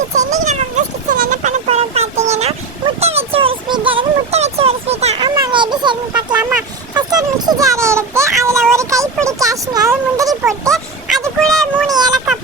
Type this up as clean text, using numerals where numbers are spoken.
Kitchen. இன்னைக்கு நம்ம blues கிச்சன்ல என்ன பண்ண போறோம் பாத்தீங்கன்னா முட்டை வச்சு ஒரு ஸ்வீட். அதாவது முட்டை வச்சு ஒரு ஸ்வீட். ஆமாங்க, எப்படி செய்யணும்னு பார்க்கலாமா? ஃபர்ஸ்ட் ஒரு மிக்ஸி ஜாரை எடுத்து அதுல ஒரு கைப்பிடி காஷ்மீர் அதாவது முந்திரி போட்டு அது கூட 3 ஏலக்காய்